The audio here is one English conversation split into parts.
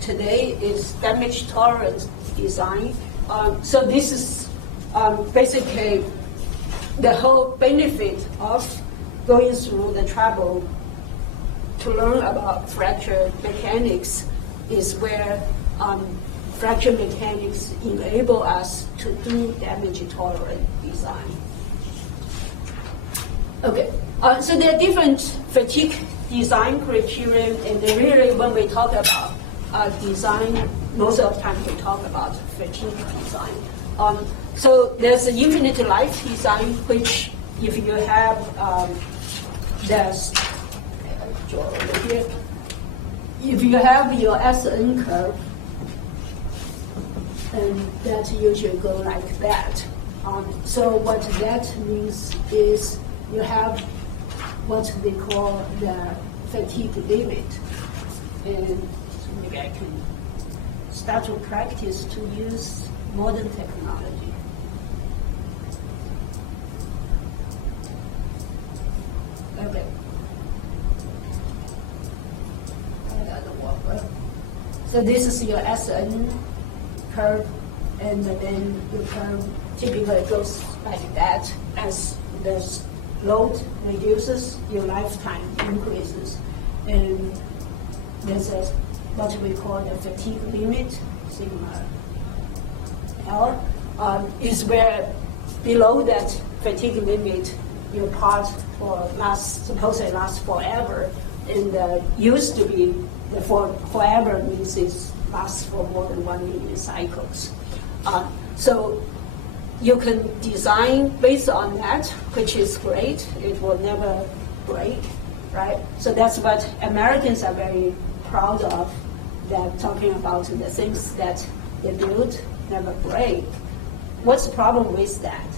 today is damage tolerant design. So this is basically the whole benefit of going through the trouble to learn about fracture mechanics is where fracture mechanics enable us to do damage tolerant design. Okay, so there are different fatigue design criteria, and really when we talk about design, most of the time we talk about fatigue design. So there's an infinite life design, which if you have if you have your SN curve, and that usually go like that. So what that means is you have what they call the fatigue limit. And so maybe I can start to practice to use modern technology. Okay. So this is your SN curve, and then your curve typically goes like that. As the load reduces, your lifetime increases. And there's what we call the fatigue limit, sigma L, is where below that fatigue limit, your part supposedly lasts forever. And used to be the forever means it lasts for more than 1 million cycles. So you can design based on that, which is great. It will never break, right? So that's what Americans are very proud of. They're talking about the things that they build never break. What's the problem with that?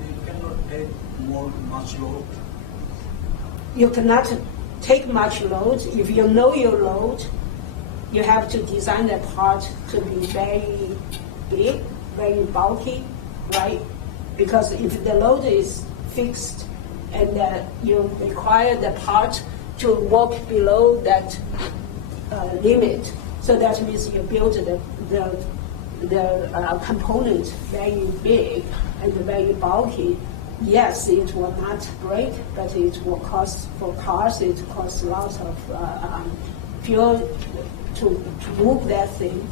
You cannot take much load. You cannot take much load. If you know your load, you have to design the part to be very big, very bulky, right? Because if the load is fixed and you require the part to walk below that limit, so that means you build the component very big and very bulky. Yes, it will not break, but it will cost, for cars, it costs lots of fuel to move that thing.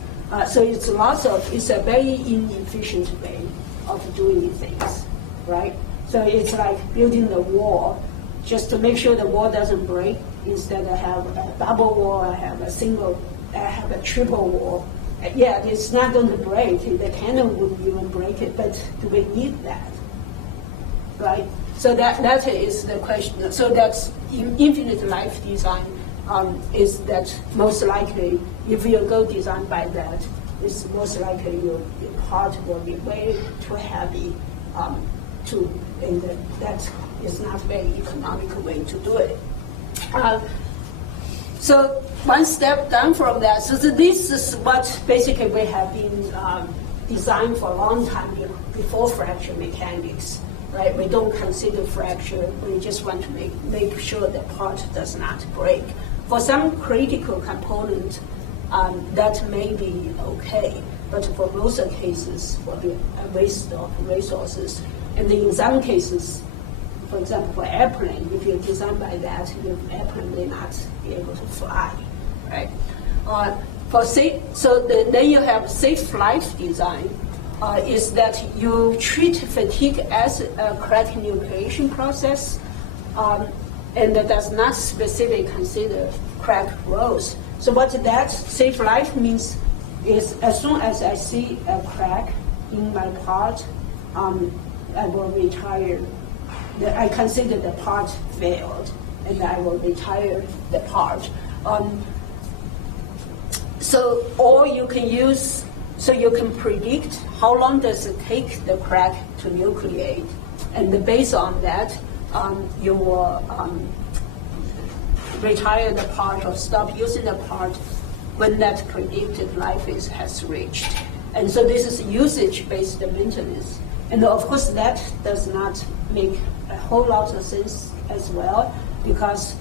So it's a very inefficient way of doing things, right? So it's like building the wall, just to make sure the wall doesn't break. Instead I have a double wall, I have a triple wall. Yeah, it's not going to break. The cannon wouldn't even break it, but do we need that? Right? So that is the question. So that's infinite life design is that most likely, if you go design by that, it's most likely your part will be way too heavy and that is not a very economical way to do it. So one step down from that, so this is what basically we have been designed for a long time before fracture mechanics. Right? We don't consider fracture. We just want to make sure the part does not break. For some critical component, that may be okay, but for most cases, will be a waste of resources. And in some cases, for example, for airplane, if you design by that, your airplane may not be able to fly, right? Then you have safe flight design. Is that you treat fatigue as a crack nucleation process, and that does not specifically consider crack growth. So what that safe life means is as soon as I see a crack in my part, I will retire. I consider the part failed, and I will retire the part. Or you can use. So you can predict how long does it take the crack to nucleate, and based on that, you will retire the part or stop using the part when that predicted life has reached. And so this is usage-based maintenance. And of course that does not make a whole lot of sense as well, because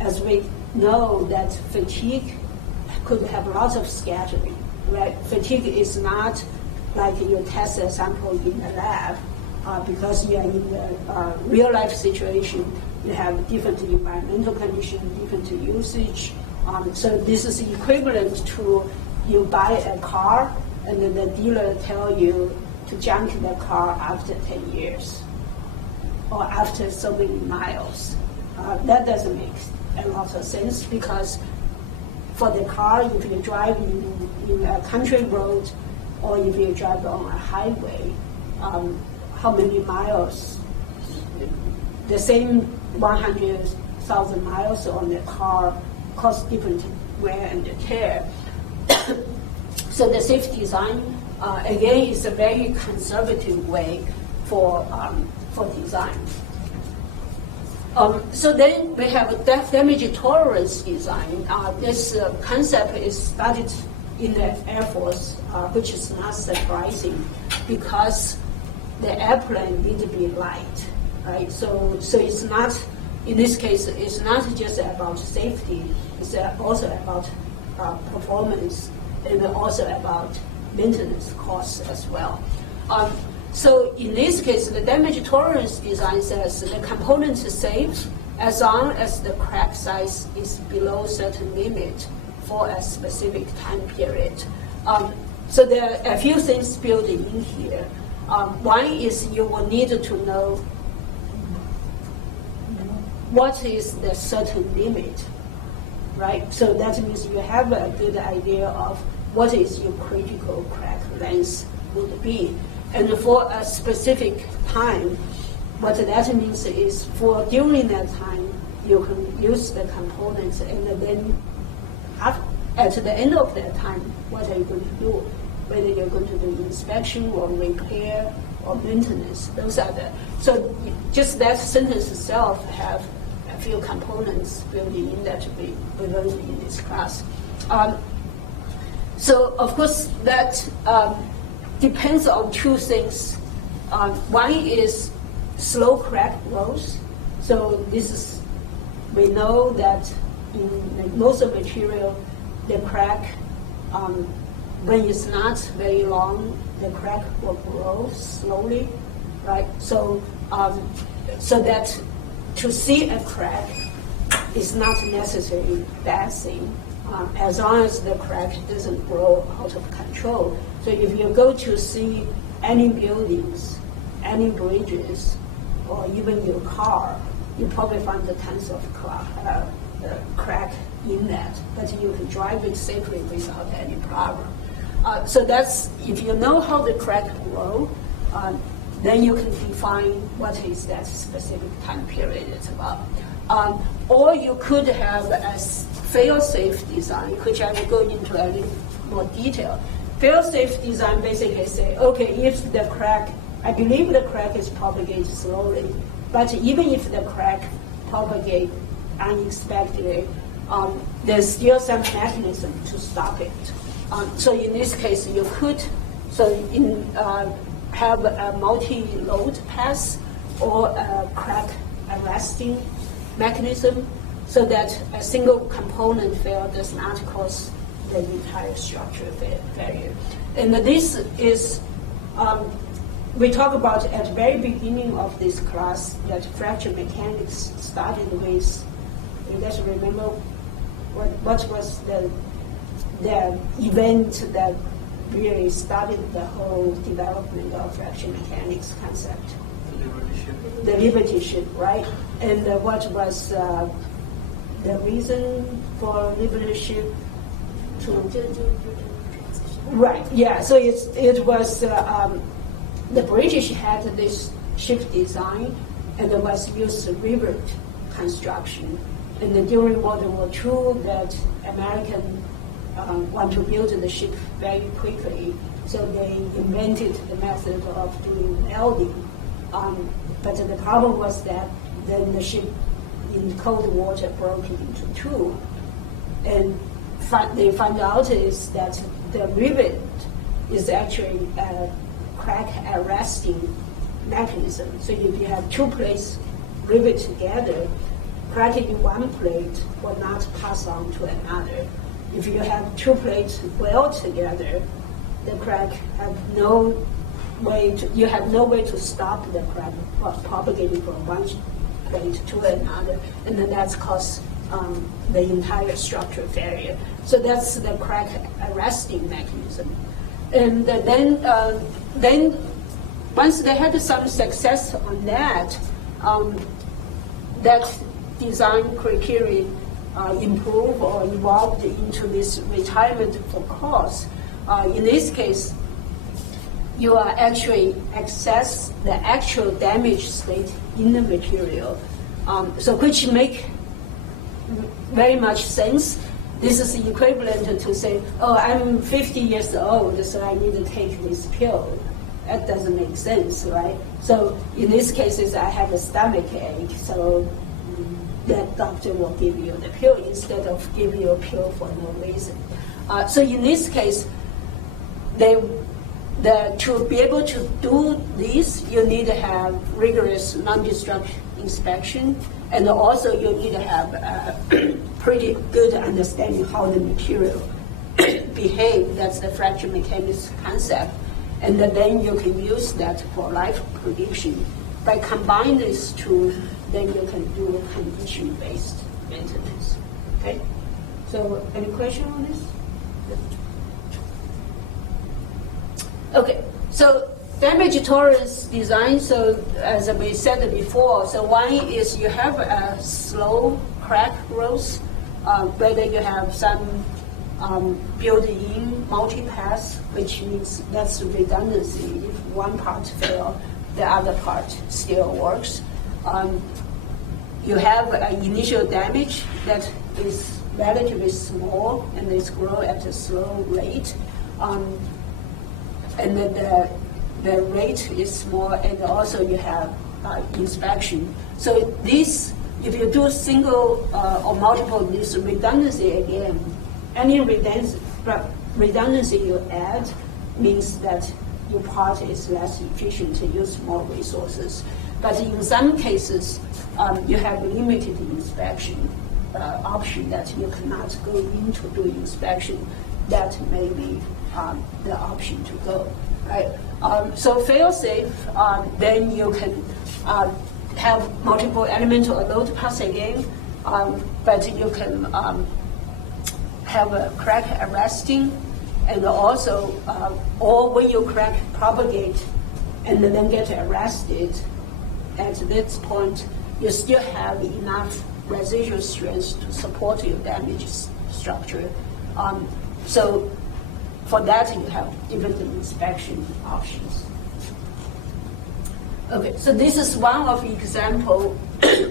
as we know that fatigue could have lots of scattering, right? Fatigue is not like you test a sample in the lab, because you are in a real life situation, you have different environmental conditions, different usage. So this is equivalent to you buy a car and then the dealer tell you to junk the car after 10 years or after so many miles. That doesn't make a lot of sense, because for the car, if you drive in a country road or if you drive on a highway, how many miles? The same 100,000 miles on the car costs different wear and tear. So the safe design, again, is a very conservative way for design. So then we have a damage tolerance design. This concept is studied in the Air Force, which is not surprising, because the airplane need to be light, right? So it's not, in this case, it's not just about safety, it's also about performance, and also about maintenance costs as well. So in this case, the damage tolerance design says the component is safe as long as the crack size is below a certain limit for a specific time period. So there are a few things built in here. One is you will need to know what is the certain limit, right? So that means you have a good idea of what is your critical crack length would be. And for a specific time, what that means is for during that time, you can use the components, and then at the end of that time, what are you going to do? Whether you're going to do inspection or repair or maintenance, those are the, so just that sentence itself have a few components built in that we learned in this class. So of course that depends on two things. One is slow crack growth. So this is, we know that in most of the material, the crack, when it's not very long, the crack will grow slowly, right? So, so that to see a crack is not necessarily a bad thing, as long as the crack doesn't grow out of control. So if you go to see any buildings, any bridges, or even your car, you probably find the tons of crack in that, but you can drive it safely without any problem. So that's, if you know how the crack grow, then you can define what is that specific time period it's about. Or you could have a fail-safe design, which I will go into a little more detail. Fail-safe design basically say, okay, if the crack, I believe the crack is propagated slowly, but even if the crack propagates unexpectedly, there's still some mechanism to stop it. So in this case, you could have a multi-load pass or a crack arresting mechanism, so that a single component failure does not cause the entire structure failure. And this is, we talk about at the very beginning of this class that fracture mechanics started with, you guys remember what was the event that really started the whole development of fracture mechanics concept? The Liberty ship, right? And what was the reason for Liberty ship? Right, yeah, so it was, the British had this ship design, and it was used rivet construction. And then during World War II, that American want to build the ship very quickly, so they invented the method of doing welding. But the problem was that then the ship in cold water broke into two. And they found out is that the rivet is actually a crack arresting mechanism. So if you have two plates rivet together, crack in one plate will not pass on to another. If you have two plates weld together, the crack you have no way to stop the crack propagating from one plate to another, and then that's cause the entire structure failure. So that's the crack arresting mechanism. And then once they had some success on that, that design criteria improved or evolved into this retirement for cause. In this case, you are actually access the actual damage state in the material, so which make very much sense. This is equivalent to say, oh, I'm 50 years old, so I need to take this pill. That doesn't make sense, right? So in these cases, I have a stomach ache, so that doctor will give you the pill instead of giving you a pill for no reason. So in this case, to be able to do this, you need to have rigorous non-destructive inspection, and also you need to have a pretty good understanding how the material behave. That's the fracture mechanics concept. And then you can use that for life prediction. By combining these two, then you can do condition-based maintenance. Okay? So any question on this? Okay, so damage tolerance design, so as we said before, so one is you have a slow crack growth, whether you have some built-in multi-pass, which means that's redundancy. If one part fails, the other part still works. You have an initial damage that is relatively small and it's grow at a slow rate. And then the rate is small, and also you have inspection. So this, if you do single or multiple, this redundancy again, any redundancy you add means that your part is less efficient to use more resources. But in some cases, you have limited inspection option that you cannot go into doing inspection. That may be the option to go, right? So fail-safe, then you can have multiple elemental load pass again, but you can have a crack arresting, and also, or when you crack propagate and then get arrested, at this point, you still have enough residual strength to support your damaged structure. So for that, you have different inspection options. Okay, so this is one of the example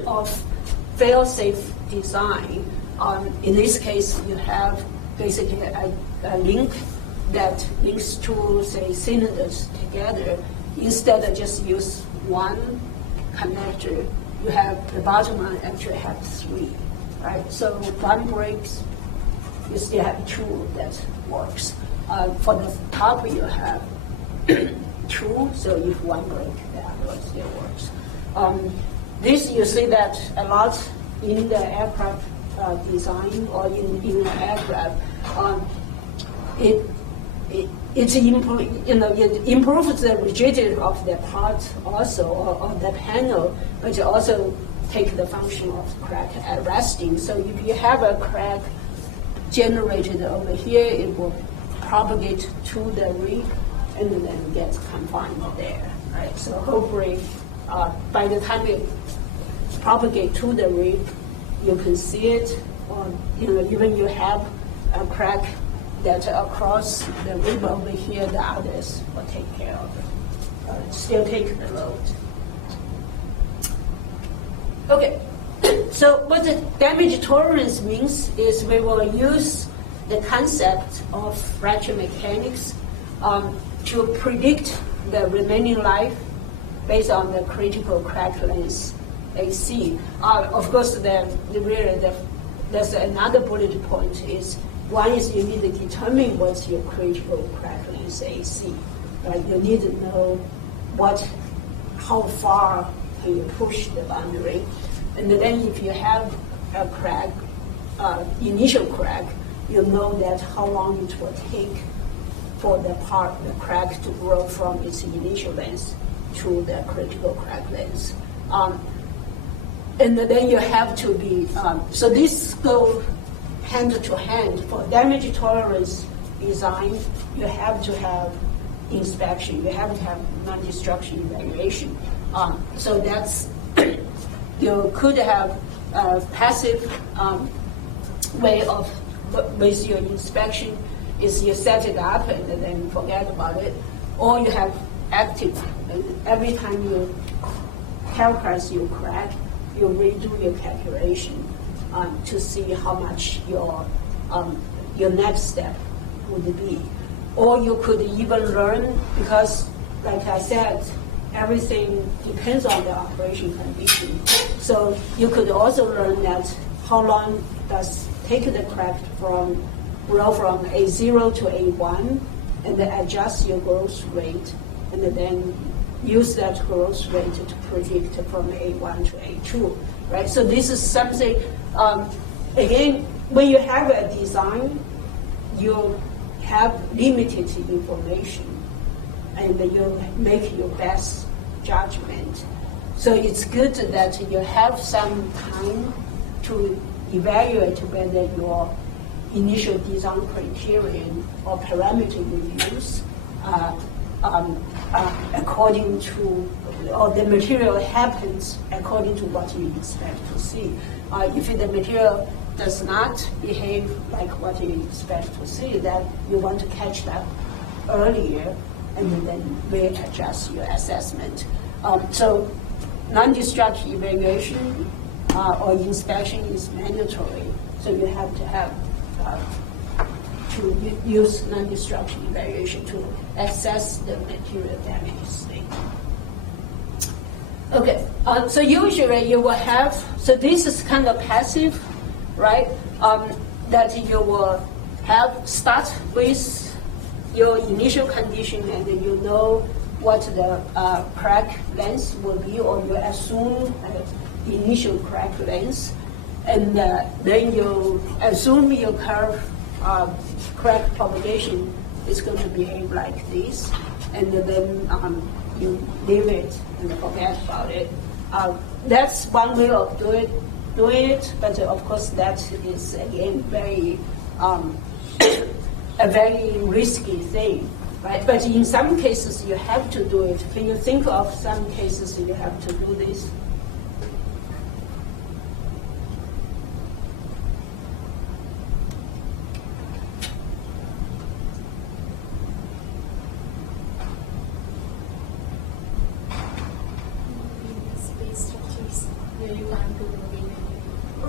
of fail-safe design. In this case, you have basically a link that links two, say, cylinders together. Instead of just use one connector, you have the bottom one actually have three, right? So one breaks, you still have two that works. For the top, you have two, so if one breaks, the other one still works. This, you see that a lot in the aircraft design or in the aircraft. It improves the rigidity of the part also, or the panel, but it also take the function of crack arresting. So if you have a crack generated over here, it will propagate to the rib and then get confined there, right? So hopefully, by the time it propagate to the rib, you can see it, or even you have a crack that across the rib over here, the others will take care of it. Still take the load. Okay, so what the damage tolerance means is we will use the concept of fracture mechanics to predict the remaining life based on the critical crack length AC. Of course, there's another bullet point is, one is you need to determine what's your critical crack length AC. Right? You need to know how far can you push the boundary. And then if you have a crack, initial crack, you know that how long it will take for the crack to grow from its initial length to the critical crack length. And then you have to be, so this go hand to hand. For damage tolerance design, you have to have inspection, you have to have non-destruction evaluation. So that's, you could have a passive way of, with your inspection, is you set it up and then forget about it, or you have active. Every time you characterize your crack, you redo your calculation to see how much your next step would be. Or you could even learn, because like I said, everything depends on the operation condition. So you could also learn that how long does take the crack from grow from A0 to A1, and then adjust your growth rate, and then use that growth rate to predict from A1 to A2, right? So this is something, again, when you have a design, you have limited information, and you make your best judgment. So it's good that you have some time to evaluate whether your initial design criterion or parameter you use according to, or the material happens according to what you expect to see. If the material does not behave like what you expect to see, then you want to catch that earlier and then readjust your assessment. So non-destructive evaluation or inspection is mandatory. So you have to have to use non-destructive evaluation to assess the material damage state. Okay, so usually you will have, so this is kind of passive, right? That you will have start with your initial condition and you know what the crack length will be, or you assume the initial crack length, and then you assume your curve crack propagation is going to behave like this, and then you leave it and forget about it. That's one way of doing it, but of course that is again very a very risky thing, right? But in some cases you have to do it. Can you think of some cases you have to do this?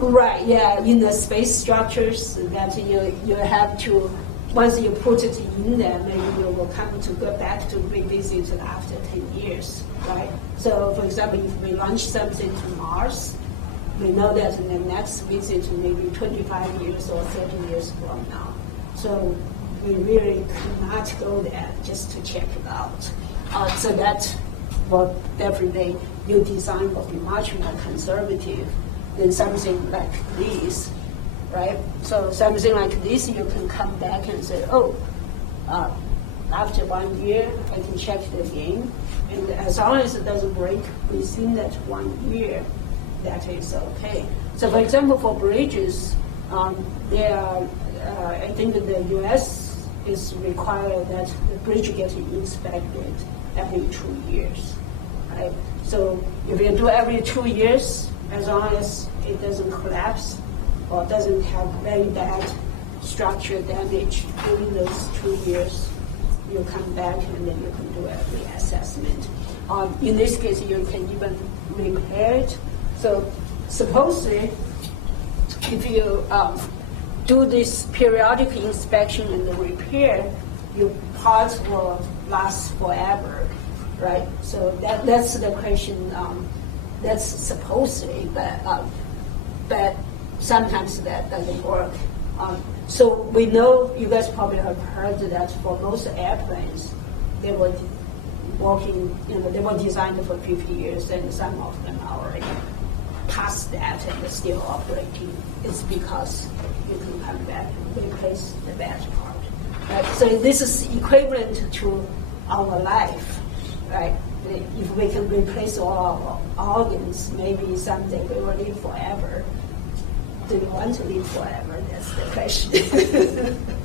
Right, yeah, in the space structures that you have to, once you put it in there, maybe you will come to go back to revisit it after 10 years, right? So, for example, if we launch something to Mars, we know that in the next visit maybe 25 years or 30 years from now. So we really cannot go there just to check it out. So that will definitely, your design will be much more conservative than something like this, right? So something like this, you can come back and say, oh, after 1 year, I can check it again. And as long as it doesn't break within that 1 year, that is okay. So for example, for bridges, there are, I think the US is required that the bridge gets inspected every 2 years, right? So if you do every 2 years, as long as it doesn't collapse or doesn't have very bad structure damage during those 2 years, you come back and then you can do a reassessment. In this case, you can even repair it. So supposedly, if you do this periodic inspection and repair, your parts will last forever, right? So that's the question. That's supposedly, but sometimes that doesn't work. So we know, you guys probably have heard that for most airplanes, they were working, they were designed for 50 years, and some of them are already past that and still operating, it's because you can come back and replace the bad part. Right? So this is equivalent to our life, right? If we can replace all our organs, maybe someday we will live forever. Do you want to live forever? That's the question.